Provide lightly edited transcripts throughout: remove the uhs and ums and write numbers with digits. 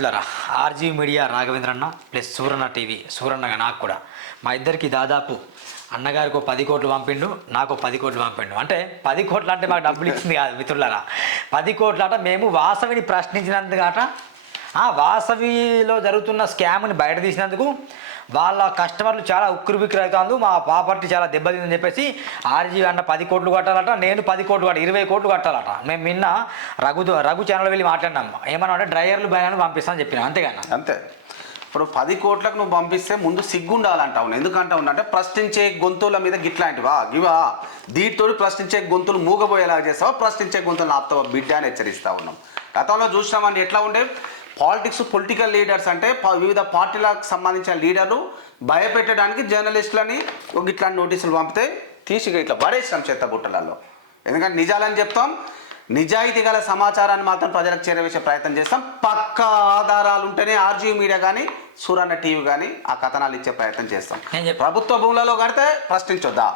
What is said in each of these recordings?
మిత్రులారా, RG media రాఘవేంద్రన్న plus Suranna TV సూరన్నగా నాకు కూడా మా ఇద్దరికి దాదాపు అన్నగారికి 10 కోట్లు పంపిండు, నాకు 10 కోట్లు పంపిండు. అంటే 10 కోట్లు అంటే మాకు డబ్బులు ఇచ్చింది కాదు మిత్రులారా, 10 కోట్ల అట మేము వాసవిని ప్రశ్నించినందుకట, వాసవిలో జరుగుతున్న స్కామ్ని బయట తీసినందుకు వాళ్ళ కస్టమర్లు చాలా ఉక్కిరిబిక్కిరి అవుతాను, మా ప్రాపర్టీ చాలా దెబ్బతిందని చెప్పేసి ఆర్జీ అన్న 10 కోట్లు కట్టాలట, నేను 10 కోట్లు కట్ట 20 కోట్లు కట్టాలట. మేము నిన్న రఘు ఛానల్ వెళ్ళి మాట్లాడినాం. ఏమన్నా అంటే డ్రైవర్లు భయాన్ని పంపిస్తామని చెప్పినాం, అంతేగాని అంతే. ఇప్పుడు 10 కోట్లకు నువ్వు పంపిస్తే ముందు సిగ్గుండాలంటావు. ఎందుకంటావు అంటే ప్రశ్నించే గొంతుల మీద గిట్లాంటివా గివా దీంతో ప్రశ్నించే గొంతులు మూగబోయేలా చేస్తావా, ప్రశ్నించే గొంతులు ఆపుతావా బిడ్డ అని హెచ్చరిస్తూ ఉన్నాం. గతంలో చూసినామండి ఎట్లా ఉండే పొలిటికల్ లీడర్స్ అంటే వివిధ పార్టీలకు సంబంధించిన లీడర్లు భయపెట్టడానికి జర్నలిస్టులని ఇట్లాంటి నోటీసులు పంపితే తీసి ఇట్లా పడేసాం చెత్తబుట్టలలో. ఎందుకంటే నిజాలని చెప్తాం, నిజాయితీ గల సమాచారాన్ని మాత్రం ప్రజలకు చేరవేసే ప్రయత్నం చేస్తాం. పక్కా ఆధారాలు ఉంటేనే ఆర్జీ మీడియా కానీ సూరన్న టీవీ కానీ ఆ కథనాలు ఇచ్చే ప్రయత్నం చేస్తాం. ప్రభుత్వ భూములలో కడితే ప్రశ్నించొద్దా,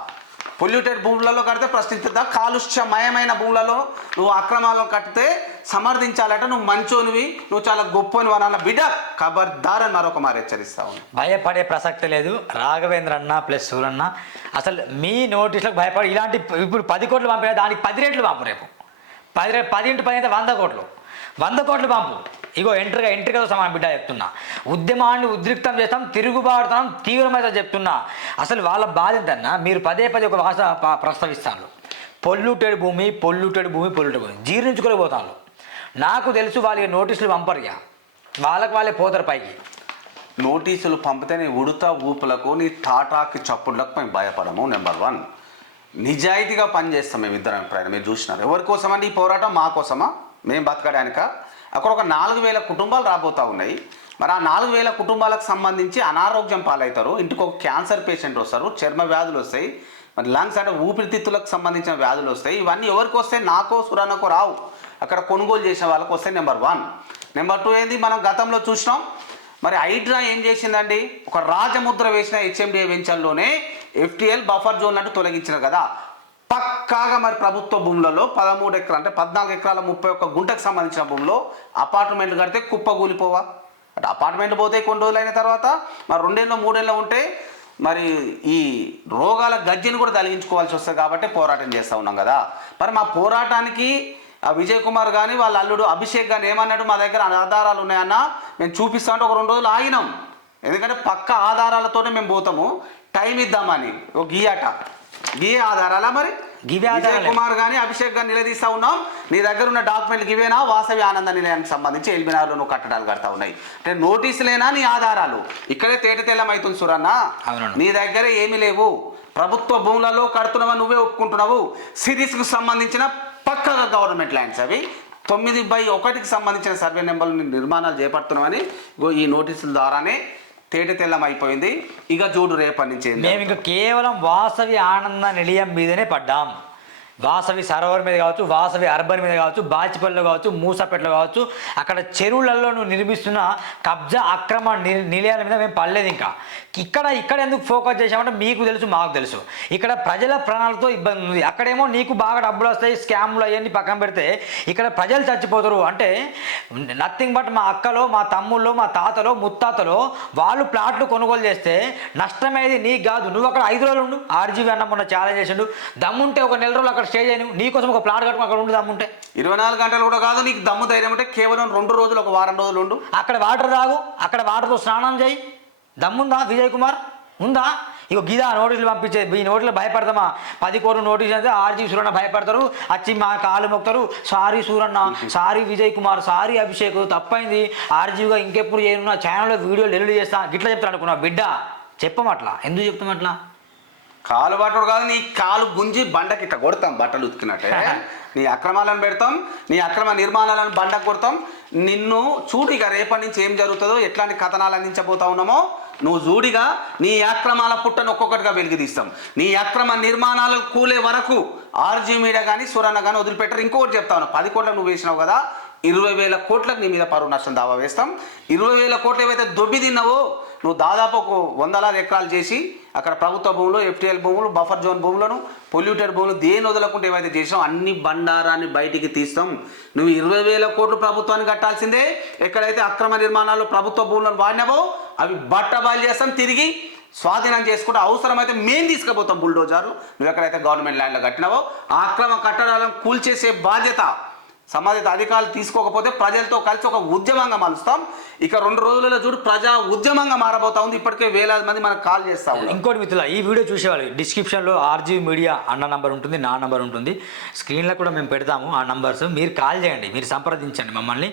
పొల్యూటెడ్ భూములలో కడితే ప్రశ్నించొద్దా, కాలుష్యమయమైన భూములలో నువ్వు అక్రమాలను కట్టితే సమర్థించాలంటే నువ్వు మంచోనివి, నువ్వు చాలా గొప్పనివి అన్న బిడ్డ ఖబర్దారని మరొక మారు హెచ్చరిస్తా ఉన్నావు. భయపడే ప్రసక్తి లేదు రాఘవేంద్ర అన్న ప్లస్ సూరన్న. అసలు మీ నోటీసులకు భయపడి ఇలాంటి ఇప్పుడు 10 కోట్లు పంపిన దానికి 10 రెట్లు పంపు. రేపు 10 × 10 అయితే 100 కోట్లు పంపు. ఇగో ఎంట్రీగా సమానం బిడ్డ చెప్తున్నా. ఉద్యమాన్ని ఉద్రిక్తం చేస్తాం, తిరుగుబాటుతాం, తీవ్రమైన చెప్తున్నా. అసలు వాళ్ళ బాధ ఏంటన్నా, మీరు పదే ఒక భాష ప్రస్తావిస్తాను, పొల్యూటెడ్ భూమి జీర్ణించుకొని పోతాను. నాకు తెలుసు వాళ్ళకి నోటీసులు పంపరుగా, వాళ్ళే పోతారు పైకి. నోటీసులు పంపితే నీ ఉడత ఊపులకు నీ టాటాకి చప్పుడులకు మేము భయపడము. నెంబర్ 1 నిజాయితీగా పనిచేస్తాం మేము ఇద్దరం అభిప్రాయం. మీరు చూసినారు ఎవరి కోసమండి ఈ పోరాటం? మా కోసమా? మేము బతకడానిక? అక్కడ ఒక 4000 కుటుంబాలు రాబోతూ ఉన్నాయి. మరి ఆ 4000 కుటుంబాలకు సంబంధించి అనారోగ్యం పాలవుతారు, ఇంటికి ఒక క్యాన్సర్ పేషెంట్ వస్తారు, చర్మ వ్యాధులు వస్తాయి, మరి లంగ్స్ అంటే ఊపిరితిత్తులకు సంబంధించిన వ్యాధులు వస్తాయి. ఇవన్నీ ఎవరికి వస్తాయి? నాకో సురానకో రావు, అక్కడ కొనుగోలు చేసిన వాళ్ళకు వస్తాయి. నెంబర్ 1. నెంబర్ 2 ఏంది, మనం గతంలో చూసినాం. మరి హైడ్రా ఏం చేసిందండి, ఒక రాజముద్ర వేసిన హెచ్ఎండిఏ వెంచర్లోనే FTL బఫర్ జోన్ అంటూ తొలగించినారు కదా. పక్కాగా మరి ప్రభుత్వ భూములలో 13 ఎకరాలు అంటే 14 ఎకరాల 31 గుంటకు సంబంధించిన భూమిలో అపార్ట్మెంట్లు కడితే కుప్పగూలిపోవా? అంటే అపార్ట్మెంట్ పోతే కొన్ని రోజులు అయిన తర్వాత మరి 2 ఏళ్ళు 3 ఏళ్ళు ఉంటే మరి ఈ రోగాల గజ్జెను కూడా తొలగించుకోవాల్సి వస్తుంది. కాబట్టి పోరాటం చేస్తూ ఉన్నాం కదా. మరి మా పోరాటానికి ఆ విజయ్ కుమార్ కానీ వాళ్ళ అల్లుడు అభిషేక్ కానీ ఏమన్నాడు, మా దగ్గర ఆధారాలు ఉన్నాయన్నా మేము చూపిస్తా అంటే ఒక 2 రోజులు ఆగినాం. ఎందుకంటే పక్క ఆధారాలతోనే మేము పోతాము, టైం ఇద్దామని. ఒక గీ ఆధారాలా? మరి విజయ్ కుమార్ కానీ అభిషేక్ గాని నిలదీస్తా ఉన్నాం, నీ దగ్గర ఉన్న డాక్యుమెంట్లు ఇవేనా? వాసవి ఆనంద నిలయానికి సంబంధించి ఎల్బినార్లో నువ్వు కట్టడాలు కడతా ఉన్నాయి అంటే నోటీసులేనా నీ ఆధారాలు? ఇక్కడే తేటతెల్లం అవుతుంది సురన్న, నీ దగ్గర ఏమీ లేవు. ప్రభుత్వ భూములలో కడుతున్నావని నువ్వే ఒప్పుకుంటున్నావు. సిరీస్కు సంబంధించిన పక్కగా గవర్నమెంట్ ల్యాండ్స్ అవి 9/1కి సంబంధించిన సర్వే నెంబర్లు నిర్మాణాలు చేపడుతున్నామని ఈ నోటీసుల ద్వారానే తేటతెల్లం అయిపోయింది. ఇక చూడు రేపటి నుంచి మేము ఇంకా కేవలం వాసవి ఆనంద నిలయం మీదనే పడ్డాం. వాసవి సరోవర్ మీద కావచ్చు, వాసవి అర్బన్ మీద కావచ్చు, బాచిపల్లిలో కావచ్చు, మూసాపేటలో కావచ్చు, అక్కడ చెరువులలో నువ్వు నిర్మిస్తున్న కబ్జా అక్రమ నిలయాల మీద మేము పడలేదు. ఇంకా ఇక్కడ ఎందుకు ఫోకస్ చేసామంటే మీకు తెలుసు, మాకు తెలుసు, ఇక్కడ ప్రజల ప్రాణాలతో ఇబ్బంది ఉంది. అక్కడేమో నీకు బాగా డబ్బులు వస్తాయి, స్కామ్లు అవన్నీ పక్కన పెడితే ఇక్కడ ప్రజలు చచ్చిపోతారు. అంటే నథింగ్ బట్ మా అక్కలో, మా తమ్ముళ్ళు, మా తాతలో, ముత్తాతలో వాళ్ళు ప్లాట్లు కొనుగోలు చేస్తే నష్టమేది నీకు కాదు. నువ్వు అక్కడ 5 రోజులు ఉండు. ఆర్జీవి అన్న మొన్న ఛాలెంజ్ చేసిండు, దమ్ముంటే ఒక 4 రోజులు అక్కడ స్టే చేయను, నీకోసం ఒక ప్లాట్ కట్టుకుని అక్కడ ఉండు. దమ్ముంటే 24 గంటలు కూడా కాదు నీకు దమ్ము ధైర్యం ఉంటే కేవలం 2 రోజులు, ఒక వారం రోజులు ఉండు. అక్కడ వాటర్ తాగు, అక్కడ వాటర్తో స్నానం చేయి. దమ్ముందా విజయ్ కుమార్? ఉందా? ఇక గిదా నోటీసులు పంపించే ఈ నోటీసులు భయపడతామా? 10 కోట్లు నోటీసులు అంటే ఆర్జీ సూరన్న భయపడతారు, వచ్చి మా కాళ్ళు మొక్కుతారు. Sorry Suranna, sorry Vijay Kumar, sorry Abhishek, తప్పైంది, ఆర్జీగా ఇంకెప్పుడు చేయను, ఛానల్లో వీడియోలు ఎల్లుడి చేస్తా గిట్లా చెప్తాను అనుకున్నా. బిడ్డ చెప్పమట్లా, ఎందుకు చెప్తామట్లా? కాలు బట్టడు కాదు, నీ కాలు గుంజి బండకిట్ట కొడతాం బట్టలు ఉతికినట్టే. నీ అక్రమాలను పెడతాం, నీ అక్రమ నిర్మాణాలను బండకు కొడతాం. నిన్ను చూడిగా రేపటి నుంచి ఏం జరుగుతుందో, ఎట్లాంటి కథనాలు అందించబోతా ఉన్నామో నువ్వు చూడిగా నీ అక్రమాల పుట్టను ఒక్కొక్కటిగా వెలికి తీస్తాం. నీ అక్రమ నిర్మాణాలు కూలే వరకు ఆర్జీ మీడియా కానీ సూరన్న కానీ వదిలిపెట్టరు. ఇంకొకటి చెప్తా ఉన్నా, 10 కోట్లకు నువ్వు వేసినావు కదా, 20,000 కోట్లకు నీ మీద పరువు నష్టం దావా వేస్తాం. 20,000 కోట్లు ఏవైతే దొబ్బి తిన్నావో నువ్వు దాదాపు ఒక 100 ఎకరాలు చేసి అక్కడ ప్రభుత్వ భూములు, ఎఫ్టీఎల్ భూములు, బఫర్ జోన్ భూములను, పొల్యూటెడ్ భూములు దేని వదలకుండా ఏవైతే చేసాం అన్ని బండారాన్ని బయటికి తీస్తాం. నువ్వు 20,000 కోట్లు ప్రభుత్వానికి కట్టాల్సిందే. ఎక్కడైతే అక్రమ నిర్మాణాలు ప్రభుత్వ భూములను వాడినావో అవి బట్టబయలు చేస్తాం, తిరిగి స్వాధీనం చేసుకుంటే అవసరమైతే మేము తీసుకుపోతాం బుల్డోజర్లు. నువ్వు ఎక్కడైతే గవర్నమెంట్ ల్యాండ్లో కట్టినావో ఆ అక్రమ కట్టడాలను కూల్చేసే బాధ్యత సంబంధిత అధికారులు తీసుకోకపోతే ప్రజలతో కలిసి ఒక ఉద్యమంగా మలుస్తాం. ఇక 2 రోజులలో చూడు ప్రజా ఉద్యమంగా మారబోతా ఉంది. ఇప్పటికే వేలాది మంది మనకు కాల్ చేస్తా ఉన్నారు. ఇంకోటి మిత్రుల, ఈ వీడియో చూసేవాళ్ళు డిస్క్రిప్షన్లో ఆర్జీ మీడియా అన్న నంబర్ ఉంటుంది, నా నంబర్ ఉంటుంది, స్క్రీన్లో కూడా మేము పెడతాము ఆ నంబర్స్. మీరు కాల్ చేయండి, మీరు సంప్రదించండి మమ్మల్ని.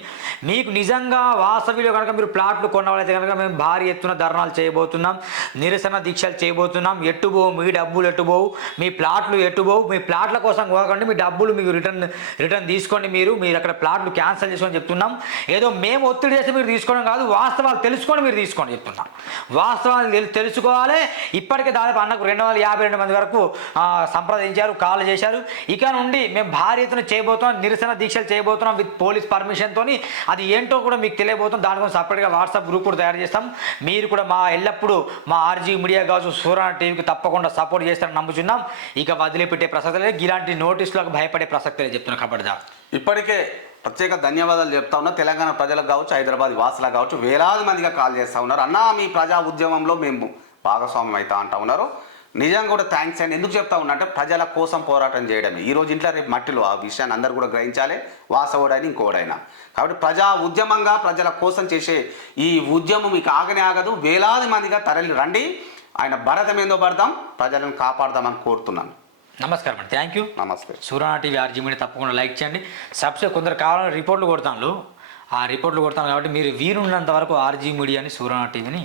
మీకు నిజంగా వాసవిలో కనుక మీరు ప్లాట్లు కొన్నవాళ్ళైతే కనుక మేము భారీ ఎత్తున ధర్నాలు చేయబోతున్నాం, నిరసన దీక్షలు చేయబోతున్నాం. ఎట్టుబోవు మీ డబ్బులు, ఎట్టుబోవు మీ ప్లాట్లు, ఎట్టుబోవు మీ ప్లాట్ల కోసం పోకండి, మీ డబ్బులు మీకు రిటర్న్ తీసుకోండి. మీరు అక్కడ ప్లాట్లు క్యాన్సిల్ చేసుకొని చెప్తున్నాం. ఏదో మేము ఒత్తిడి చేసి మీరు తీసుకోవడం కాదు, వాస్తవాలు తెలుసుకొని మీరు తీసుకోండి చెప్తున్నాం. వాస్తవాలు తెలుసుకోవాలి. ఇప్పటికే దాదాపు అన్నకు 252 మంది వరకు సంప్రదించారు, కాల్ చేశారు. ఇక నుండి మేము భారీ ఎత్తున చేయబోతున్నాం, నిరసన దీక్షలు చేయబోతున్నాం విత్ పోలీస్ పర్మిషన్తో. అది ఏంటో కూడా మీకు తెలియబోతుంది. దానికోసం సపరేట్గా వాట్సాప్ గ్రూప్ కూడా తయారు చేస్తాం. మీరు కూడా ఎల్లప్పుడూ మా ఆర్జీ మీడియా కావచ్చు, సూర్యనా టీవీకి తప్పకుండా సపోర్ట్ చేస్తారని నమ్ముచున్నాం. ఇక వదిలిపెట్టే ప్రసక్తి లేదు, ఇలాంటి నోటీసులకు భయపడే ప్రసక్తి లేదు చెప్తున్నా కాబట్టి. ఇప్పటికే ప్రత్యేక ధన్యవాదాలు చెప్తా ఉన్నా. తెలంగాణ ప్రజలకు కావచ్చు, హైదరాబాద్ వాసులకు కావచ్చు, వేలాది మందిగా కాల్ చేస్తూ ఉన్నారు. అన్న మీ ప్రజా ఉద్యమంలో మేము భాగస్వామ్యం అవుతా అంటా ఉన్నారు. నిజంగా కూడా థ్యాంక్స్ అండి. ఎందుకు చెప్తా ఉన్నా అంటే ప్రజల కోసం పోరాటం చేయడమే. ఈరోజు ఇంట్లో రేపు మట్టిలో ఆ విషయాన్ని అందరూ కూడా గ్రహించాలి, వాసవుడైనా ఇంకోడైనా. కాబట్టి ప్రజా ఉద్యమంగా ప్రజల కోసం చేసే ఈ ఉద్యమం మీకు ఆగనే ఆగదు. వేలాది మందిగా తరలి రండి. ఆయన భరతం ఏందో పడదాం, ప్రజలను కాపాడదామని కోరుతున్నాను. నమస్కారం అండి, థ్యాంక్ యూ. నమస్తే. సూర్యనా టీవీ ఆర్జీ మీడియా తప్పకుండా లైక్ చేయండి, సబ్స్క్రైబ్. కొందరు కావాలని రిపోర్ట్లు కొడతాను, ఆ రిపోర్ట్లు కొడతాను కాబట్టి మీరు వీరున్నంత వరకు ఆర్జీ మీడియాని, సూర్యనా టీవీని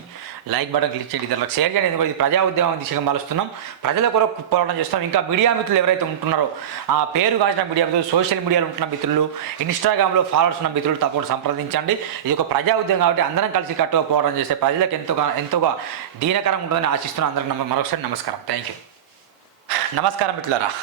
లైక్ బటన్ క్లిక్ చేయండి, ఇతరులకు షేర్ చేయండి. ఎందుకంటే ఇది ప్రజా ఉద్యమం దిశగా మలుస్తున్నాం, ప్రజల కొరకు పోరాటం చేస్తాం. ఇంకా మీడియా మిత్రులు ఎవరైతే ఉంటున్నారో ఆ పేరు కాల్చిన మీడియా మిత్రులు, సోషల్ మీడియాలో ఉంటున్న మిత్రులు, ఇన్స్టాగ్రామ్లో ఫాలోవర్స్ ఉన్న మిత్రులు తప్పకుండా సంప్రదించండి. ఇది ఒక ప్రజా ఉద్యమం కాబట్టి అందరం కలిసి కట్టుగా పోరాటం చేస్తే ప్రజలకు ఎంతోగా దీనకరంగా ఉంటుందని ఆశిస్తున్నాం. అందరికీ మరొకసారి నమస్కారం, థ్యాంక్ యూ. నమస్కారం మిత్రులారా.